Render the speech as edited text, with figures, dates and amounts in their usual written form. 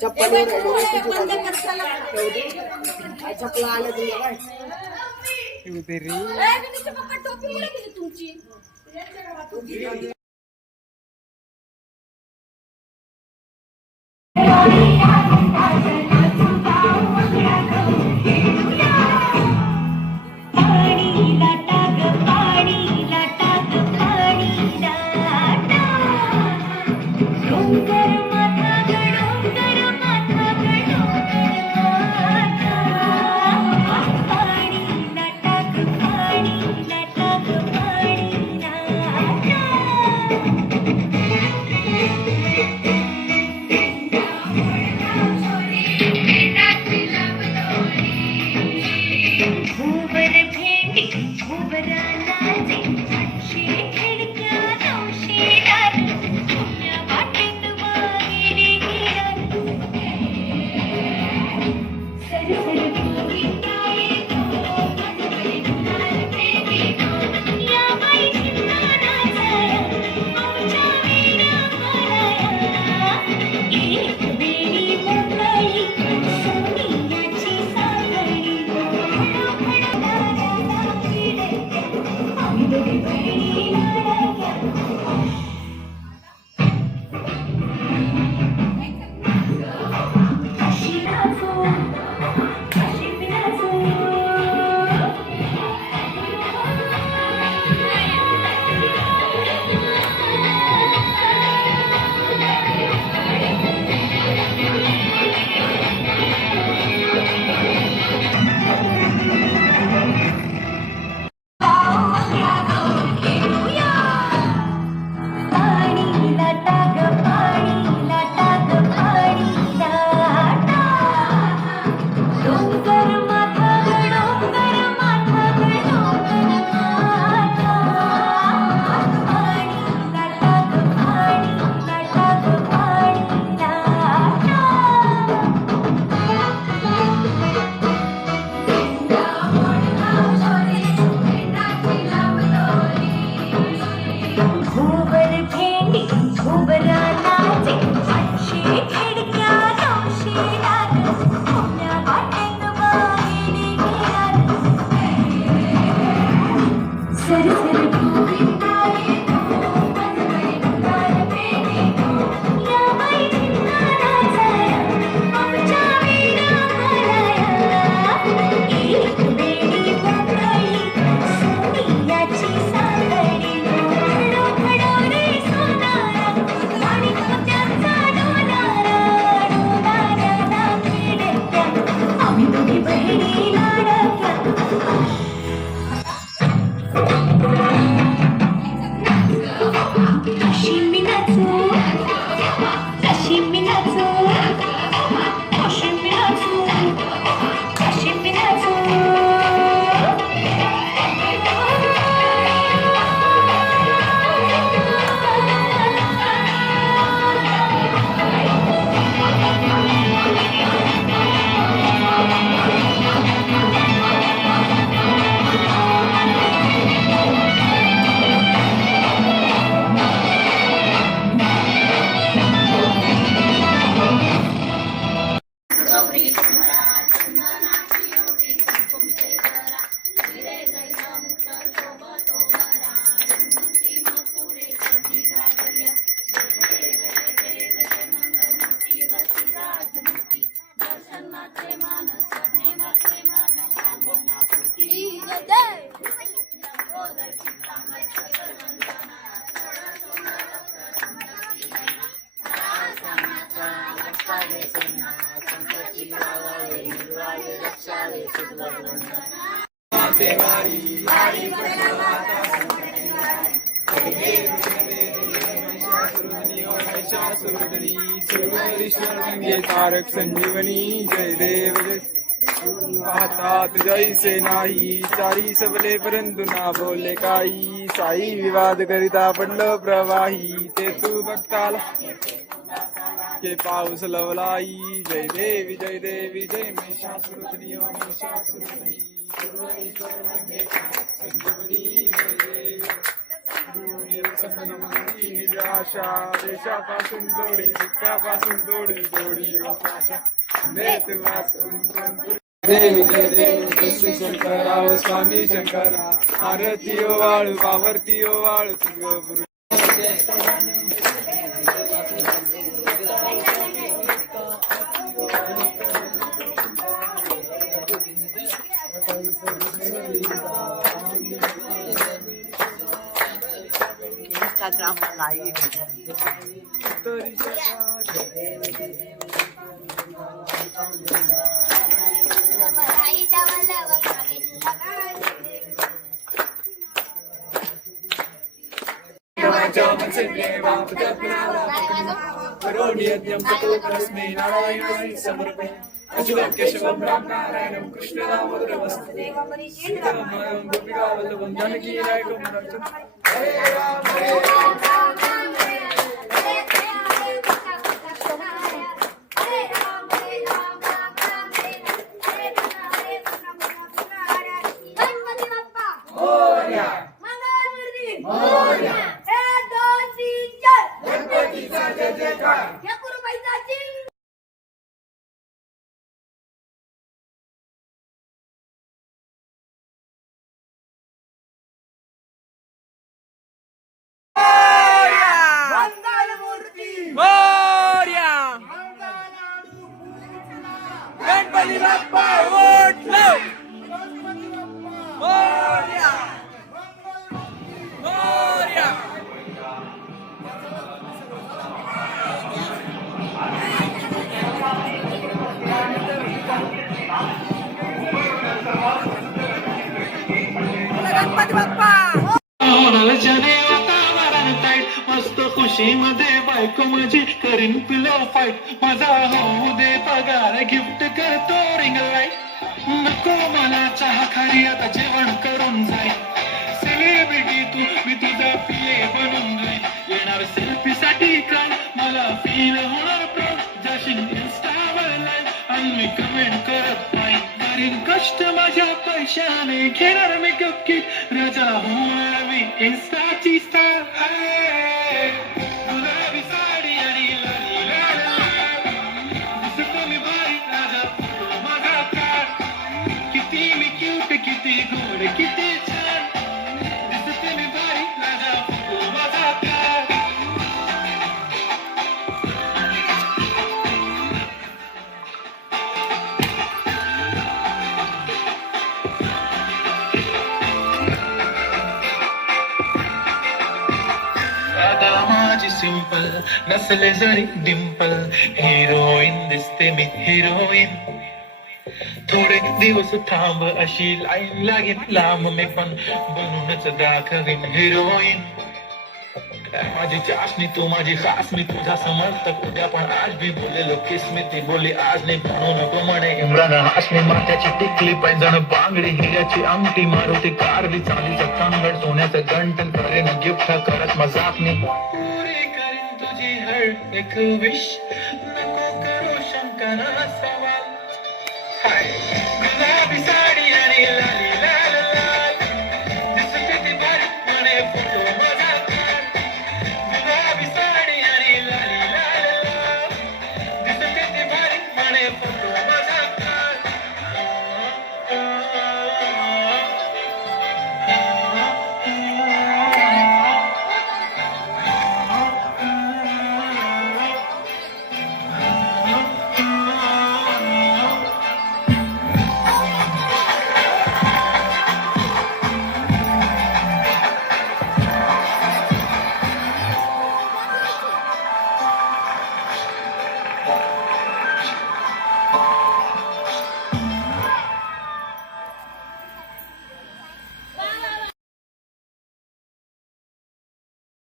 चप्पल आले तुमची तारक संजीवनी जय देव जय जैसे नाही चारी सबले परंतु ना बोले काही साई विवाद करिता पडलं प्रवाही ते तू भक्ताला के पाऊस लवलाई जय देवी जय महिषासुरधनी महिषासुरधनी संजीवनी जय देव निराशा देशापासून थोडी दुःखापासून थोडी थोडी आशा देत वाचून देवी जय देवी श्री शंकरा स्वामी शंकरा आरती ओ वाळू पावरती ओ वाळू तुझ गुरु Instagram live. तरी अच्युतं केशवं राम नारायणं कृष्ण दामोदरं वसुदेवं गोपिकावल्लभं जानकीनायकं हरे राम हरे राम गणपतीचा जय जयकार मोरया गणपती बाप्पा मोरया मोरया मोरया गणपती बाप्पा मस्त खुशी मध्ये बायको माझी करीन पिलो फाईट माझा होऊ दे पगार गिफ्ट करतो रिंग लाईट नको मला चहा खारी आता जेवण करून जाईल सेलिब्रिटी तू मी तुझा पिये बनून जाईल येणार सेल्फी साठी काल मला फील होणार प्राऊड जाशील इंस्टावर लाईव्ह आणि मी कमेंट करत नाही करीन कष्ट माझ्या पैशाने घेणार मेकअप किट राजा होणार मी इंस्टाची स्टार गुलाबी साडी आणि लाली लाल दिसतो मी भारी राजा फोटो माझा काढ किती मी क्यूट किती गोड किती छान दिसते मी भारी राजा फोटो माझा काढ माझी सिंपल नसले जरी डिंपल हिरोईन दिसते मी हिरोईन थोडे दिवस थांब अशी लाईन लागेल लांब मी पण बनूनच दाखवीन हिरोईन माझी चाशनी तू माझी खास मी तुझा समर्थक उद्या पण आज भी बोलेलो किस्मती बोली आज नाही म्हणू नको म्हणे इम्रान हाशमी माथ्याची टिकली पैंजण बांगडी हिऱ्याची अंगठी मारुती कारली चांदीचा कंगड सोन्याचं गंटन करेन गिफ्ट करत मजाकनी पुरी करीन तुझी हर एक विश नको करू शंका ना सवाल हाय गुलाबी